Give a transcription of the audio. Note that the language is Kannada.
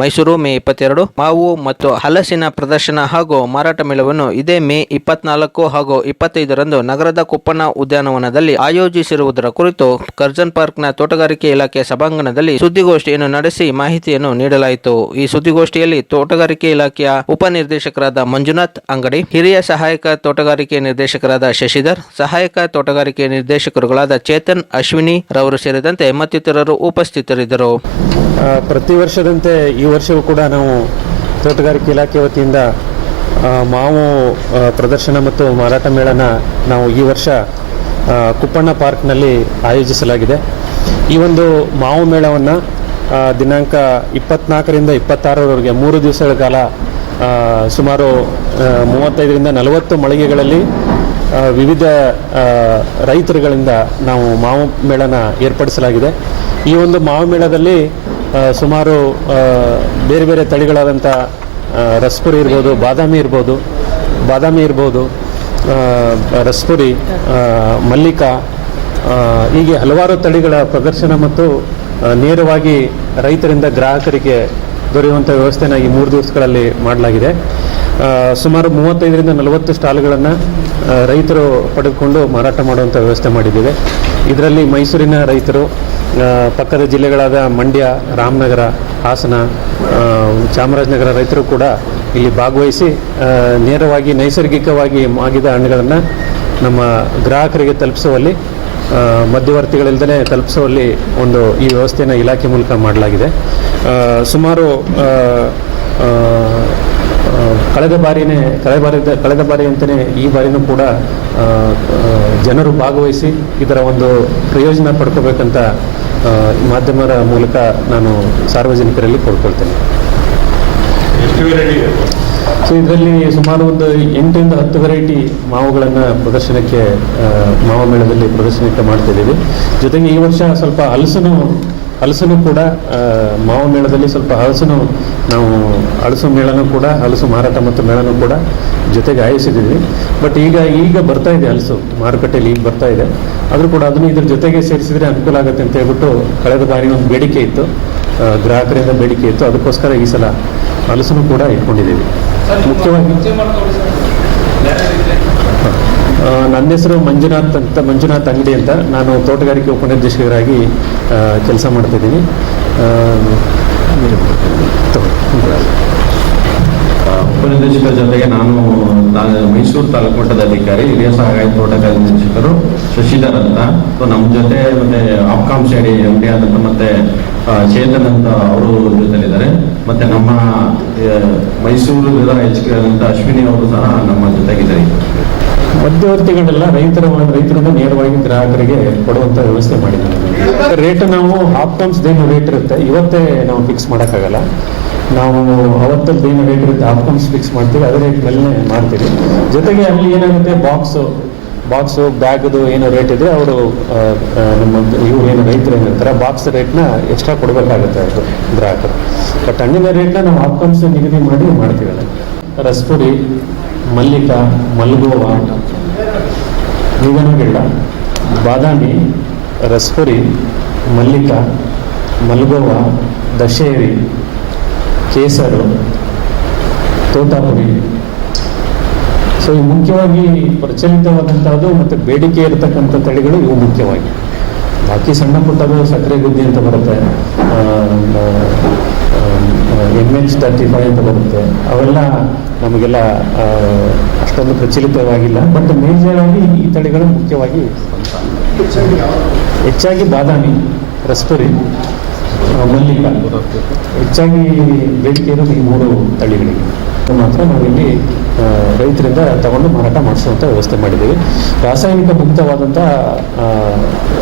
ಮೈಸೂರು ಮೇ ಇಪ್ಪತ್ತೆರಡು. ಮಾವು ಮತ್ತು ಹಲಸಿನ ಪ್ರದರ್ಶನ ಹಾಗೂ ಮಾರಾಟ ಮೇಳವನ್ನು ಇದೇ ಮೇ ಇಪ್ಪತ್ನಾಲ್ಕು ಹಾಗೂ ಇಪ್ಪತ್ತೈದರಂದು ನಗರದ ಕೊಪ್ಪಣ ಉದ್ಯಾನವನದಲ್ಲಿ ಆಯೋಜಿಸಿರುವುದರ ಕುರಿತು ಕರ್ಜನ್ ಪಾರ್ಕ್ನ ತೋಟಗಾರಿಕೆ ಇಲಾಖೆ ಸಭಾಂಗಣದಲ್ಲಿ ಸುದ್ದಿಗೋಷ್ಠಿಯನ್ನು ನಡೆಸಿ ಮಾಹಿತಿಯನ್ನು ನೀಡಲಾಯಿತು. ಈ ಸುದ್ದಿಗೋಷ್ಠಿಯಲ್ಲಿ ತೋಟಗಾರಿಕೆ ಇಲಾಖೆಯ ಉಪನಿರ್ದೇಶಕರಾದ ಮಂಜುನಾಥ್ ಅಂಗಡಿ, ಹಿರಿಯ ಸಹಾಯಕ ತೋಟಗಾರಿಕೆ ನಿರ್ದೇಶಕರಾದ ಶಶಿಧರ್, ಸಹಾಯಕ ತೋಟಗಾರಿಕೆ ನಿರ್ದೇಶಕರುಗಳಾದ ಚೇತನ್, ಅಶ್ವಿನಿ ರವರು ಸೇರಿದಂತೆ ಮತ್ತಿತರರು ಉಪಸ್ಥಿತರಿದ್ದರು. ಪ್ರತಿ ವರ್ಷದಂತೆ ಈ ವರ್ಷವೂ ಕೂಡ ನಾವು ತೋಟಗಾರಿಕೆ ಇಲಾಖೆ ವತಿಯಿಂದ ಮಾವು ಪ್ರದರ್ಶನ ಮತ್ತು ಮಾರಾಟ ಮೇಳನ ನಾವು ಈ ವರ್ಷ ಕುಪ್ಪಣ್ಣ ಪಾರ್ಕ್ನಲ್ಲಿ ಆಯೋಜಿಸಲಾಗಿದೆ. ಈ ಒಂದು ಮಾವು ಮೇಳವನ್ನು ದಿನಾಂಕ ಇಪ್ಪತ್ನಾಲ್ಕರಿಂದ ಇಪ್ಪತ್ತಾರರವರೆಗೆ ಮೂರು ದಿವಸಗಳ ಕಾಲ ಸುಮಾರು ಮೂವತ್ತೈದರಿಂದ ನಲವತ್ತು ಮಳಿಗೆಗಳಲ್ಲಿ ವಿವಿಧ ರೈತರುಗಳಿಂದ ನಾವು ಮಾವು ಮೇಳನ ಏರ್ಪಡಿಸಲಾಗಿದೆ. ಈ ಒಂದು ಮಾವು ಮೇಳದಲ್ಲಿ ಸುಮಾರು ಬೇರೆ ಬೇರೆ ತಳಿಗಳಾದಂಥ ರಸ್ಪುರಿ ಇರ್ಬೋದು, ಬಾದಾಮಿ ಇರ್ಬೋದು ಬಾದಾಮಿ ಇರ್ಬೋದು ರಸ್ಪುರಿ ಮಲ್ಲಿಕಾ ಹೀಗೆ ಹಲವಾರು ತಳಿಗಳ ಪ್ರದರ್ಶನ ಮತ್ತು ನೇರವಾಗಿ ರೈತರಿಂದ ಗ್ರಾಹಕರಿಗೆ ದೊರೆಯುವಂಥ ವ್ಯವಸ್ಥೆನ ಈ ಮೂರು ದಿವಸಗಳಲ್ಲಿ ಮಾಡಲಾಗಿದೆ. ಸುಮಾರು ಮೂವತ್ತೈದರಿಂದ ನಲವತ್ತು ಸ್ಟಾಲ್ಗಳನ್ನು ರೈತರು ಪಡೆದುಕೊಂಡು ಮಾರಾಟ ಮಾಡುವಂಥ ವ್ಯವಸ್ಥೆ ಮಾಡಿದ್ದೇವೆ. ಇದರಲ್ಲಿ ಮೈಸೂರಿನ ರೈತರು ಪಕ್ಕದ ಜಿಲ್ಲೆಗಳಾದ ಮಂಡ್ಯ, ರಾಮನಗರ, ಹಾಸನ ಚಾಮರಾಜನಗರ ರೈತರು ಕೂಡ ಇಲ್ಲಿ ಭಾಗವಹಿಸಿ ನೇರವಾಗಿ ನೈಸರ್ಗಿಕವಾಗಿ ಮಾಗಿದ ಹಣ್ಣುಗಳನ್ನು ನಮ್ಮ ಗ್ರಾಹಕರಿಗೆ ತಲುಪಿಸುವಲ್ಲಿ ಮಧ್ಯವರ್ತಿಗಳಿಲ್ಲದೇ ತಲುಪಿಸುವಲ್ಲಿ ಒಂದು ಈ ವ್ಯವಸ್ಥೆಯನ್ನು ಇಲಾಖೆ ಮೂಲಕ ಮಾಡಲಾಗಿದೆ. ಸುಮಾರು ಕಳೆದ ಬಾರಿನೇ ಕಳೆದ ಬಾರಿ ಕಳೆದ ಬಾರಿ ಅಂತಲೇ ಈ ಬಾರಿನೂ ಕೂಡ ಜನರು ಭಾಗವಹಿಸಿ ಇದರ ಒಂದು ಪ್ರಯೋಜನ ಪಡ್ಕೋಬೇಕಂತ ಮಾಧ್ಯಮದ ಮೂಲಕ ನಾನು ಸಾರ್ವಜನಿಕರಲ್ಲಿ ಕೋರ್ಕೊಳ್ತೇನೆ. ಸೊ ಇದರಲ್ಲಿ ಸುಮಾರು ಒಂದು ಎಂಟರಿಂದ ಹತ್ತು ವೆರೈಟಿ ಮಾವುಗಳನ್ನು ಪ್ರದರ್ಶನಕ್ಕೆ ಮಾವು ಮೇಳದಲ್ಲಿ ಪ್ರದರ್ಶನಕ್ಕೆ ಮಾಡ್ತಿದ್ದೀವಿ. ಜೊತೆಗೆ ಈ ವರ್ಷ ಸ್ವಲ್ಪ ಹಲಸನು ಹಲಸನು ಕೂಡ ಮಾವು ಮೇಳದಲ್ಲಿ ಸ್ವಲ್ಪ ಹಲಸನ್ನು ನಾವು ಹಲಸು ಮೇಳನೂ ಕೂಡ ಹಲಸು ಮಾರಾಟ ಮತ್ತು ಮೇಳನೂ ಕೂಡ ಜೊತೆಗೆ ಆಯಿಸಿದ್ದೀವಿ ಬಟ್ ಈಗ ಈಗ ಬರ್ತಾ ಇದೆ ಹಲಸು. ಮಾರುಕಟ್ಟೆಯಲ್ಲಿ ಈಗ ಬರ್ತಾ ಇದೆ. ಆದರೂ ಕೂಡ ಅದನ್ನು ಇದ್ರ ಜೊತೆಗೆ ಸೇರಿಸಿದರೆ ಅನುಕೂಲ ಆಗುತ್ತೆ ಅಂತ ಹೇಳ್ಬಿಟ್ಟು ಕಳೆದ ಬಾರಿ ಒಂದು ಬೇಡಿಕೆ ಇತ್ತು. ಗ್ರಾಹಕರಿಂದ ಬೇಡಿಕೆ ಇತ್ತು. ಅದಕ್ಕೋಸ್ಕರ ಈ ಸಲ ಹಲಸನ್ನು ಕೂಡ ಇಟ್ಕೊಂಡಿದ್ದೀವಿ. ಮುಖ್ಯವಾಗಿ ನನ್ನ ಹೆಸರು ಮಂಜುನಾಥ್ ಅಂತ, ಮಂಜುನಾಥ್ ಅಂಗಡಿ ಅಂತ ನಾನು ತೋಟಗಾರಿಕೆ ಉಪನಿರ್ದೇಶಕರಾಗಿ ಕೆಲಸ ಮಾಡ್ತಿದ್ದೀನಿ. ಉಪನಿರ್ದೇಶಕರ ಜೊತೆಗೆ ನಾನು ಮೈಸೂರು ತಾಲೂಕು ಮಟ್ಟದ ಅಧಿಕಾರಿ, ಹಿರಿಯ ಸಹಾಯ ತೋಟಗಾರಿಕೆ ನಿರ್ದೇಶಕರು ಶಶಿಧರ್ ಅಂತ. ಸೊ ನಮ್ಮ ಜೊತೆ ಮತ್ತೆ ಆಪ್ಕಾಮ್ ಶೇಡಿ ಎಂ ಡಿ ಆದಂತ ಮತ್ತೆ ಚೇತನ್ ಅಂತ ಅವರು ಜೊತೆಲಿದ್ದಾರೆ. ಮತ್ತೆ ನಮ್ಮ ಮೈಸೂರು ಎಚ್ ಕೆ ಆದಂತ ಅಶ್ವಿನಿ ಅವರು ಸಹ ನಮ್ಮ ಜೊತೆಗಿದ್ದಾರೆ. ಮಧ್ಯವರ್ತಿಗಳೆಲ್ಲ ರೈತರ ರೈತರಿಂದ ನೇರವಾಗಿ ಗ್ರಾಹಕರಿಗೆ ಕೊಡುವಂತ ವ್ಯವಸ್ಥೆ ಮಾಡಿದ್ದಾರೆ. ರೇಟ್ ನಾವು ಆಪ್ಕಾಮ್ಸ್ ಏನು ರೇಟ್ ಇರುತ್ತೆ. ಇವತ್ತೇ ನಾವು ಫಿಕ್ಸ್ ಮಾಡೋಕ್ಕಾಗಲ್ಲ. ನಾವು ಅವತ್ತಲ್ಲಿ ಏನು ರೇಟ್ ಇರುತ್ತೆ ಟರ್ಮ್ಸ್ ಫಿಕ್ಸ್ ಮಾಡ್ತೀವಿ. ಅದೇ ರೇಟ್ ಮೇಲೆ ಮಾಡ್ತೀವಿ. ಜೊತೆಗೆ ಅಲ್ಲಿ ಏನಾಗುತ್ತೆ ಬಾಕ್ಸು ಬಾಕ್ಸು ಬ್ಯಾಗ್ದು ಏನು ರೇಟ್ ಇದೆ ಅವರು ನಮ್ಮ ಇವ್ರು ಏನು ರೈತರು ಏನಿರ್ತಾರೆ ಬಾಕ್ಸ್ ರೇಟ್ನ ಎಕ್ಸ್ಟ್ರಾ ಕೊಡಬೇಕಾಗುತ್ತೆ ಅವರು ಗ್ರಾಹಕರು. ಬಟ್ ಹಣ್ಣಿನ ರೇಟ್ನ ನಾವು ಆಪ್ಕಾಮ್ಸ್ ನಿಗದಿ ಮಾಡಿ ಮಾಡ್ತೀವಿ ರಸ್ಪುರಿ ಮಲ್ಲಿಕಾ, ಮಲ್ಗೋವಾ ನಿಗನಗಿಳ್ಳ ಬಾದಾಮಿ, ರಸ್ಪುರಿ, ಮಲ್ಲಿಕ, ಮಲ್ಗೋವ, ದಶೇರಿ, ಕೇಸರು, ತೋತಾಪುರಿ. ಸೊ ಇವು ಮುಖ್ಯವಾಗಿ ಪ್ರಚಲಿತವಾದಂಥದ್ದು ಮತ್ತು ಬೇಡಿಕೆ ಇರತಕ್ಕಂಥ ತಳಿಗಳು ಇವು ಮುಖ್ಯವಾಗಿ. ಬಾಕಿ ಸಣ್ಣ ಪುಟ್ಟದ ಸಕ್ಕರೆ ಗುದ್ದಿ ಅಂತ ಬರುತ್ತೆ. ಎಂ ಎಚ್ ತರ್ಟಿ ಫೈವ್ ಅಂತ ಬರುತ್ತೆ. ಅವೆಲ್ಲ ನಮಗೆಲ್ಲ ಅಷ್ಟೊಂದು ಪ್ರಚಲಿತವಾಗಿಲ್ಲ. ಬಟ್ ಮೇಜರ್ ಆಗಿ ಈ ತಳಿಗಳು ಮುಖ್ಯವಾಗಿ ಹೆಚ್ಚಾಗಿ ಬಾದಾಮಿ, ರಸ್ಪರಿ ಮಲ್ಲಿಕ ಹೆಚ್ಚಾಗಿ ಬೇಡಿಕೆ ಇರೋದು ಈ ಮೂರು ತಳಿಗಳಿಗೆ ಮಾತ್ರ ನಾವಿಲ್ಲಿ ರೈತರಿಂದ ತಗೊಂಡು ಮಾರಾಟ ಮಾಡಿಸುವಂಥ ವ್ಯವಸ್ಥೆ ಮಾಡಿದ್ದೀವಿ. ರಾಸಾಯನಿಕ ಮುಕ್ತವಾದಂಥ